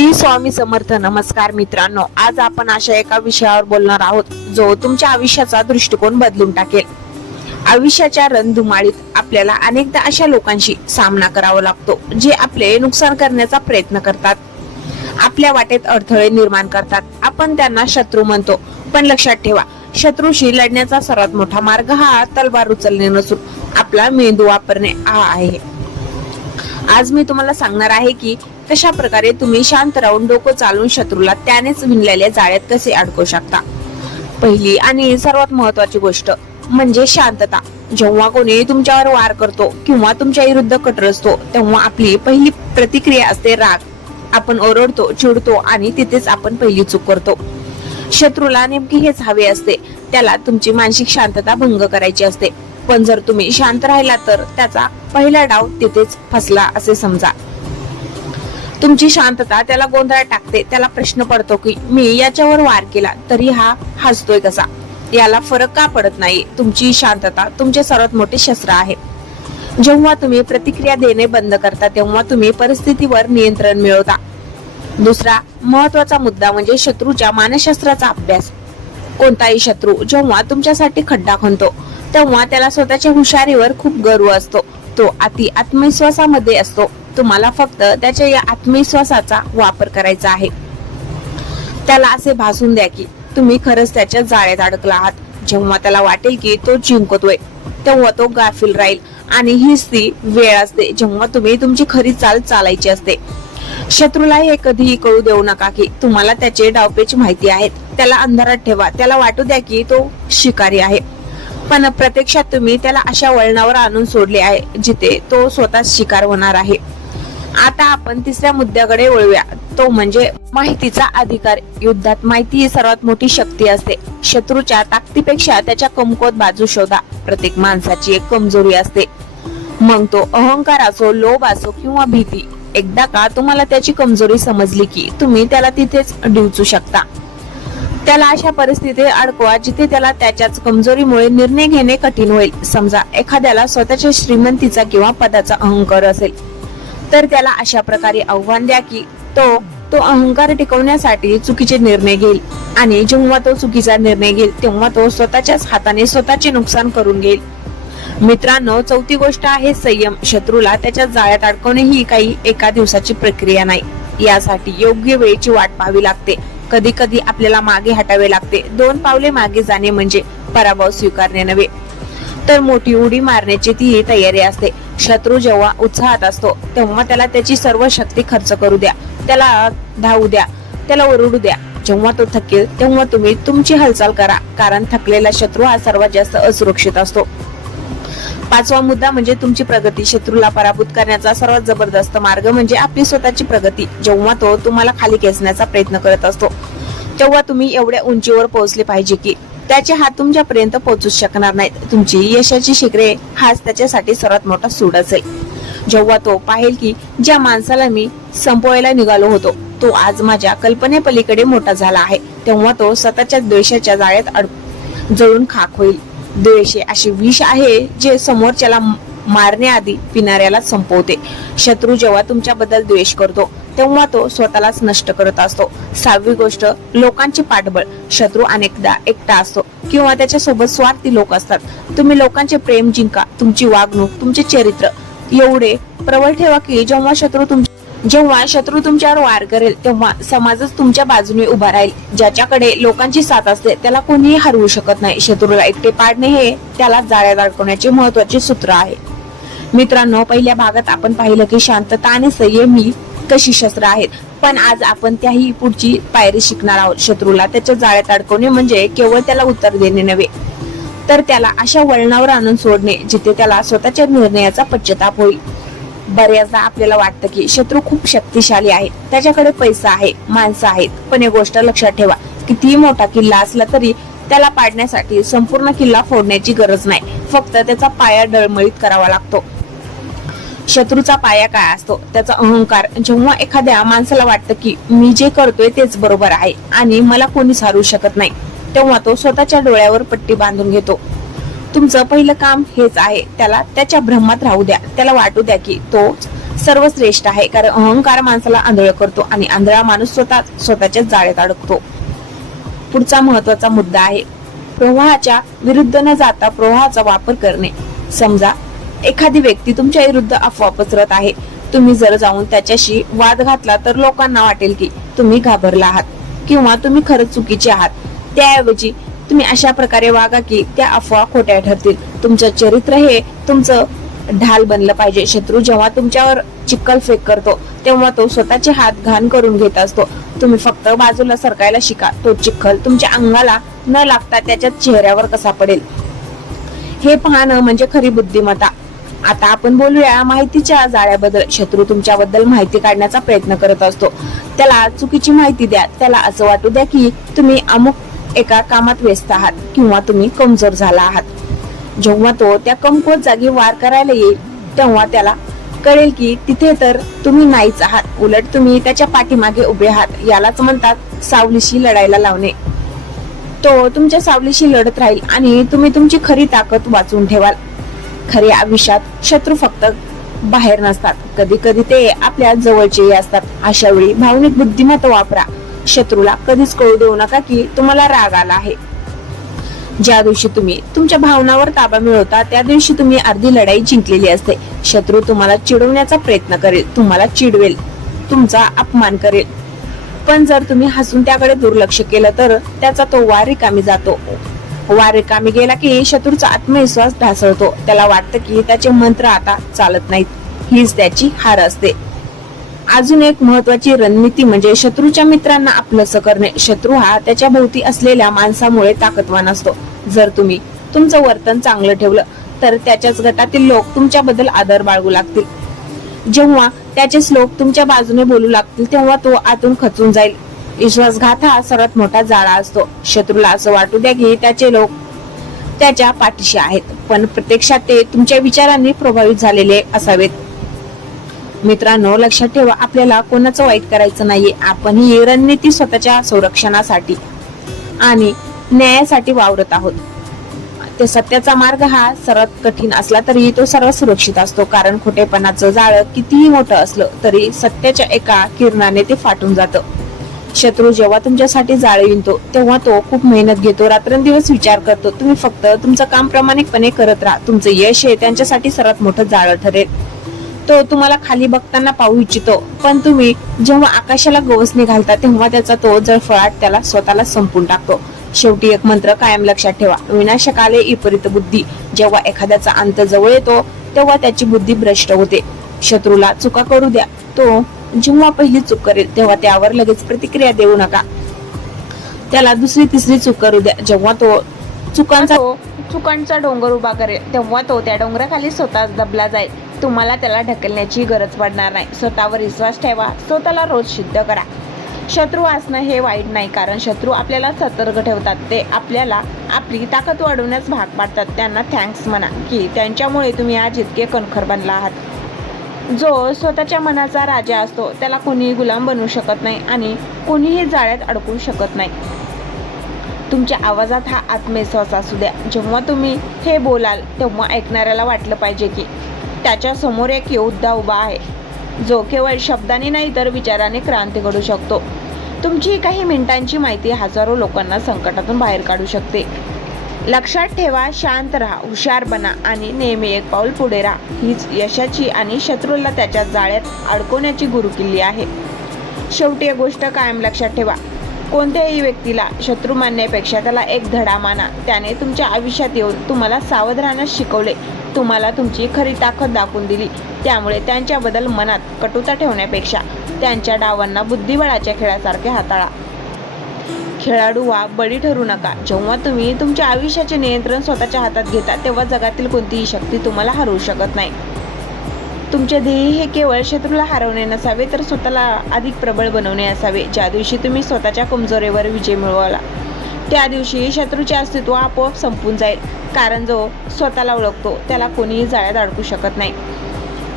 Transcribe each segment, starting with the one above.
श्री स्वामी समर्थ. नमस्कार मित्रांनो, आज आपण अशा एका विषयावर बोलणार आहोत जो तुमच्या आयुष्याचा दृष्टिकोन बदलून टाकेल. आयुष्याच्या रणधुमाळीत आपल्याला अनेकदा अशा लोकांशी सामना करावा लागतो जे आपले नुकसान करण्याचा प्रयत्न करतात, आपल्या वाटेत अडथळे निर्माण करतात. आपण त्यांना शत्रू म्हणतो, पण लक्षात ठेवा, शत्रूशी लढण्याचा सर्वात मोठा मार्ग हा तलवार उचलणे नसून आपला मेंदू वापरणे हा आहे. आज मी तुम्हाला सांगणार आहे की कशा प्रकारे तुम्ही शांत राहून डोकं चालून शत्रूला त्यानेच विणलेल्या जाळ्यात कसे अडकवू शकता. पहिली आणि सर्वात महत्वाची गोष्ट म्हणजे शांतता. जेव्हा कोणी तुमच्यावर वार करतो किंवा तुमच्या विरुद्ध कट रचतो तेव्हा आपली पहिली प्रतिक्रिया असते राग. आपण ओरडतो, चिडतो आणि तिथेच आपण पहिली चूक करतो. शत्रूला नेमकी हेच हवे असते, त्याला तुमची मानसिक शांतता भंग करायची असते. पण जर तुम्ही शांत राहिला तर त्याचा पहिला डाव तिथेच फसला असे समजा. तुमची शांतता त्याला गोंधळात टाकते. त्याला प्रश्न पडतो की मी याच्यावर वार केला तरी हा हसतोय कसा, याला फरक का पडत नाही. तुमची शांतता तुमचे सर्वात मोठे शस्त्र आहे. जेव्हा तुम्ही प्रतिक्रिया देणे बंद करता तेव्हा तुम्ही परिस्थितीवर नियंत्रण मिळवता. दुसरा महत्वाचा मुद्दा म्हणजे शत्रूच्या मानसशास्त्राचा अभ्यास. कोणताही शत्रू जेव्हा तुमच्यासाठी खड्डा खणतो तेव्हा त्याला स्वतःच्या हुशारीवर खूप गर्व असतो. तो अति आत्मविश्वासामध्ये असतो. तुम्हाला फक्त त्याच्या या आत्मविश्वासाचा वापर करायचा आहे. त्याला असे भासून द्या की तुम्ही खरंच त्याच्या जाळ्यात अडकला आहात. जेव्हा त्याला वाटेल की तो जिंकतोय तेव्हा तो गाफील राहील. आणि हीच ती वेळ असते जेव्हा तुम्ही तुमची खरी चाल चालायची असते. शत्रूला हे कधीही कळू देऊ नका की तुम्हाला त्याचे डावपेच माहिती आहेत. त्याला अंधारात ठेवा. त्याला वाटू द्या की तो शिकारी आहे, पण प्रत्यक्षात तुम्ही त्याला अशा वळणावर आणून सोडले आहे जिथे तो स्वतः शिकार होणार आहे. आता आपण तिसऱ्या मुद्द्याकडे वळूया, तो म्हणजे माहितीचा अधिकार. युद्धात माहिती ही सर्वात मोठी शक्ती असते. शत्रूच्या ताकदीपेक्षा त्याच्या कमकुवत बाजू शोधा. प्रत्येक माणसाची एक कमजोरी असते, मग तो अहंकार असो, लोभ असो किंवा भीती. एकदा का तुम्हाला त्याची कमजोरी समजली की तुम्ही त्याला तिथेच डिवचू शकता. त्याला अशा परिस्थितीत अडकवा जिथे त्याला त्याच्याच कमजोरीमुळे निर्णय घेणे कठीण होईल. समजा एखाद्याला स्वतःच्या श्रीमंतीचा किंवा पदाचा अहंकार असेल तर त्याला अशा प्रकारे आव्हान द्या की तो अहंकार टिकवण्यासाठी चुकीचे निर्णय घेईल. आणि जेव्हा तो चुकीचा निर्णय घेईल तेव्हा तो स्वतःच्याच हाताने स्वतःचे नुकसान करून घेईल. मित्रांनो, चौथी गोष्ट आहे संयम. शत्रूला त्याच्या जाळ्यात अडकवणे ही काही एका दिवसाची प्रक्रिया नाही. यासाठी योग्य वेळेची वाट पाहावी लागते. कधी कधी आपल्याला मागे हटावे लागते. 2 पावले मागे जाणे म्हणजे पराभव स्वीकारणे नव्हे, तर मोठी उडी मारण्याची ती तयारी असते. शत्रू जेव्हा उत्साहात असतो तेव्हा त्याला त्याची सर्व शक्ती खर्च करू द्या. त्याला धावू द्या, त्याला ओरडू द्या. जेव्हा तो थकेल तेव्हा तुम्ही तुमची हालचाल करा, कारण थकलेला शत्रू हा सर्वात जास्त असुरक्षित असतो. पाचवा मुद्दा म्हणजे तुमची प्रगती. शत्रूला पराभूत करण्याचा सर्वात जबरदस्त मार्ग म्हणजे आपली स्वतःची प्रगती. जेव्हा तो तुम्हाला खाली खेचण्याचा प्रयत्न करत असतो तेव्हा तुम्ही एवढ्या उंचीवर पोहोचले पाहिजे की त्याचे हात तुमच्यापर्यंत पोहोचूच शकणार नाहीत. तुमची यशाची शिखरे हाच त्याच्यासाठी सर्वात मोठा सूड असेल. जेव्हा तो पाहेल की ज्या माणसाला मी संपवायला निघालो होतो तो आज माझ्या कल्पनेपलीकडे मोठा झाला आहे, तेव्हा तो स्वतःच्या द्वेषाच्या जाळ्यात जळून खाक होईल. द्वेष अशी विष आहे जे समोरच्याला मारण्याआधी पिणाऱ्याला संपवते. शत्रू जेव्हा तुमच्याबद्दल द्वेष करतो तेव्हा तो स्वतःलाच नष्ट करत असतो. 6वी गोष्ट लोकांची पाठबळ. शत्रू अनेकदा एकटा असतो किंवा त्याच्या सोबत स्वार्थी लोक असतात. तुम्ही लोकांचे प्रेम जिंका. तुमची वागणूक, तुमचे चरित्र एवढे प्रबळ ठेवा की जेव्हा शत्रू तुमच्यावर वार करेल तेव्हा समाजच तुमच्या बाजूने उभा राहील. ज्याच्याकडे लोकांची साथ असते त्याला कोणीही हरवू शकत नाही. शत्रूला एकटे पाडणे हे त्याला जाळ्यात अडकवण्याचे महत्वाचे सूत्र आहे. मित्रांनो, पहिल्या भागात आपण पाहिलं की शांतता आणि संयम ही कशी शस्त्र आहेत, पण आज आपण त्याही पुढची पायरी शिकणार आहोत. शत्रूला त्याच्या जाळ्यात अडकवणे म्हणजे केवळ त्याला उत्तर देणे नव्हे, तर त्याला अशा वळणावर आणून सोडणे जिथे त्याला स्वतःच्या निर्णयाचा पश्चाताप होईल. बऱ्याचदा आपल्याला वाटतं की शत्रू खूप शक्तिशाली आहे, त्याच्याकडे पैसा आहे, माणसं आहेत, पण एक गोष्ट लक्षात ठेवा, कितीही मोठा किल्ला असला तरी त्याला पाडण्यासाठी संपूर्ण किल्ला फोडण्याची गरज नाही, फक्त त्याचा पाया डळमळीत करावा लागतो. शत्रूचा पाया काय असतो? त्याचा अहंकार. जेव्हा एखाद्या माणसाला वाटतं की मी जे करतोय तेच बरोबर आहे आणि मला कोणीच हरवू शकत नाही, तेव्हा तो स्वतःच्या डोळ्यावर पट्टी बांधून घेतो. तुमचं पहिलं काम हेच आहे, त्याला त्याच्या भ्रमात राहू द्या. त्याला वाटू द्या की तो सर्वश्रेष्ठ आहे, कारण अहंकार माणसाला आंधळ करतो आणि आंधळा माणूस स्वतःच्या जाळ्यात अडकतो. पुढचा महत्वाचा मुद्दा आहे प्रवाहाच्या विरुद्ध न जाता प्रवाहाचा वापर करणे. समजा एखादी व्यक्ती तुमच्या विरुद्ध अफवा पसरत आहे. तुम्ही जर जाऊन त्याच्याशी वाद घातला तर लोकांना वाटेल की तुम्ही घाबरला आहात किंवा तुम्ही खरंच चुकीचे आहात. त्याऐवजी तुम्ही अशा प्रकारे वागा की त्या अफवा खोट्या ठरतील. तुमचं चरित्र हे तुमचं ढाल बनलं पाहिजे. शत्रू जेव्हा तुमच्यावर चिखल फेक करतो तेव्हा तो स्वतःचे हात घाण करून घेत असतो. तुम्ही फक्त बाजूला सरकायला शिका. तो चिखल तुमच्या अंगाला न लागता त्याच्या चेहऱ्यावर कसा पडेल हे पाहणं म्हणजे खरी बुद्धिमत्ता. आता आपण बोलूया माहितीच्या जाळ्याबद्दल. शत्रू तुमच्याबद्दल माहिती काढण्याचा प्रयत्न करत असतो. त्याला चुकीची माहिती द्या. त्याला असं वाटू द्या की तुम्ही अमुक एका कामात व्यस्त आहात किंवा तुम्ही कमजोर झाला आहात. जेव्हा तो त्या कमकुवत जागी वार करायला येईल तेव्हा त्याला कळेल की तिथे तर तुम्ही नाहीच आहात, उलट तुम्ही त्याच्या पाठीमागे उभे आहात. यालाच म्हणतात सावलीशी लढायला लावणे. तो तुमच्या सावलीशी लढत राहील आणि तुम्ही तुमची खरी ताकद वाचून ठेवाल. खऱ्या आयुष्यात शत्रू फक्त बाहेर नसतात, कधी कधी ते आपल्या जवळचेही असतात. अशा वेळी भावनिक बुद्धिमत्ता वापरा. शत्रूला कधीच कळू देऊ नका की तुम्हाला राग आला आहे. ज्या दिवशी तुम्ही तुमच्या भावनावर ताबा मिळवता त्या दिवशी तुम्ही अर्धी लढाई जिंकलेली असते. शत्रू तुम्हाला चिडवण्याचा प्रयत्न करेल, तुम्हाला चिडवेल, तुमचा अपमान करेल, पण जर तुम्ही हसून त्याकडे दुर्लक्ष केलं तर त्याचा तो वार रिकामी जातो. वार रिकामी गेला की शत्रूचा आत्मविश्वास ढासळतो. त्याला वाटतं की त्याचे मंत्र आता चालत नाहीत. हीच त्याची हार असते. अजून एक महत्वाची रणनीती म्हणजे शत्रूच्या मित्रांना आपलंसं करणे. शत्रू हा त्याच्या भोवती असलेल्या माणसामुळे ताकदवान असतो. जर तुम्ही तुमचं वर्तन चांगलं ठेवलं तर त्याच्याच गटातील लोक तुमच्याबद्दल आदर बाळगू लागतील. जेव्हा त्याचेच लोक तुमच्या बाजूने बोलू लागतील तेव्हा तो आतून खचून जाईल. विश्वासघात हा सर्वात मोठा जाळा असतो. शत्रूला असं वाटू द्या की त्याचे लोक त्याच्या पाठीशी आहेत, पण प्रत्यक्षात ते तुमच्या विचारांनी प्रभावित झालेले असावेत. मित्रांनो, लक्षात ठेवा, आपल्याला कोणाचं वाईट करायचं नाहीये. आपण ही रणनीती स्वतःच्या संरक्षणासाठी आणि न्यायासाठी वावरत आहोत. ते सत्याचा मार्ग हा सर्वात कठीण असला तरी तो सर्वात सुरक्षित असतो, कारण खोटेपणाचं जाळं कितीही मोठं असलं तरी सत्याच्या एका किरणाने ते फाटून जातं. शत्रू जेव्हा तुमच्यासाठी जाळे विणतो तेव्हा तो खूप मेहनत घेतो, रात्रंदिवस विचार करतो. तुम्ही फक्त तुमचं काम प्रामाणिकपणे करत राहा. तुमचं यश हे त्यांच्यासाठी सर्वात मोठं जाळं ठरेल. तो तुम्हाला खाली बघताना पाहू इच्छितो, पण तुम्ही जेव्हा आकाशाला गवसणी घालता तेव्हा त्याचा तो जळफळाट त्याला स्वतःला संपून टाकतो. शेवटी एक मंत्र कायम लक्षात ठेवा, विनाशकाले विपरीत बुद्धी. जेव्हा एखाद्याचा अंत जवळ येतो तेव्हा त्याची बुद्धी भ्रष्ट होते. शत्रूला चुका करू द्या. तो जेव्हा पहिली चूक करेल तेव्हा त्यावर लगेच प्रतिक्रिया देऊ नका. त्याला दुसरी तिसरी चूक करू द्या. जेव्हा तो चुकांचा डोंगर उभा करेल तेव्हा तो त्या डोंगराखाली स्वतःच दबला जाईल. तुम्हाला त्याला ढकलण्याची गरज पडणार नाही. स्वतःवर विश्वास ठेवा. स्वतःला रोज सिद्ध करा. शत्रू असणं हे वाईट नाही, कारण शत्रू आपल्याला सतर्क ठेवतात. ते आपल्याला आपली ताकद वाढवण्यास भाग पाडतात. त्यांना थँक्स म्हणा की त्यांच्यामुळे तुम्ही आज इतके कणखर बनला आहात. जो स्वतःच्या मनाचा राजा असतो त्याला कोणीही गुलाम बनवू शकत नाही आणि कोणीही जाळ्यात अडकू शकत नाही. तुमच्या आवाजात हा आत्मविश्वास असू द्या. जेव्हा तुम्ही हे बोलाल तेव्हा ऐकणाऱ्याला वाटलं पाहिजे की त्याच्या समोर एक योद्धा उभा आहे, जो केवळ शब्दाने नाही तर विचाराने क्रांती घडू शकतो. तुमची काही मिनिटांची माहिती हजारो लोकांना संकटातून बाहेर काढू शकते. लक्षात ठेवा, शांत राहा, हुशार बना आणि नेहमी एक पाऊल पुढे राहा. हीच यशाची आणि शत्रूला त्याच्या जाळ्यात अडकवण्याची गुरुकिल्ली आहे. शेवटी एक गोष्ट कायम लक्षात ठेवा, कोणत्याही व्यक्तीला शत्रू मानण्यापेक्षा त्याला एक धडा माना. त्याने तुमच्या आयुष्यात येऊन तुम्हाला सावध राहण्यास शिकवले, तुम्हाला तुमची खरी ताकद दाखवून दिली. त्यामुळे त्यांच्याबद्दल मनात कटुता ठेवण्यापेक्षा त्यांच्या डावांना बुद्धिबळाच्या खेळासारखे हाताळा. खेळाडू व्हा, बळी ठरू नका. जेव्हा तुम्ही तुमच्या आयुष्याचे नियंत्रण स्वतःच्या हातात घेता तेव्हा जगातील कोणतीही शक्ती तुम्हाला हरवू शकत नाही. तुमचे ध्येय हे केवळ शत्रूला हरवणे नसावे तर स्वतःला अधिक प्रबळ बनवणे असावे. ज्या दिवशी तुम्ही स्वतःच्या कमजोरीवर विजय मिळवला त्या दिवशी शत्रूचे अस्तित्व आपोआप संपून जाईल, कारण जो स्वतःला ओळखतो त्याला कोणीही जाळ्यात अडकू शकत नाही.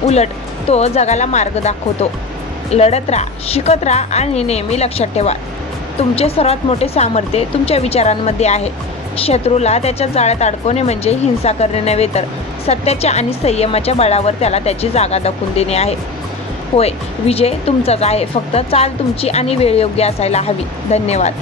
उलट तो जगाला मार्ग दाखवतो. लढत राहा, शिकत राहा आणि नेहमी लक्षात ठेवा, तुमचे सर्वात मोठे सामर्थ्य तुमच्या विचारांमध्ये आहे. शत्रूला त्याच्या जाळ्यात अडकवणे म्हणजे हिंसा करणे नव्हे तर सत्याच्या आणि संयमाच्या बळावर त्याला त्याची जागा दाखवून देणे आहे. होय, विजय तुमचाच आहे. फक्त चाल तुमची आणि वेळ योग्य असायला हवी. धन्यवाद.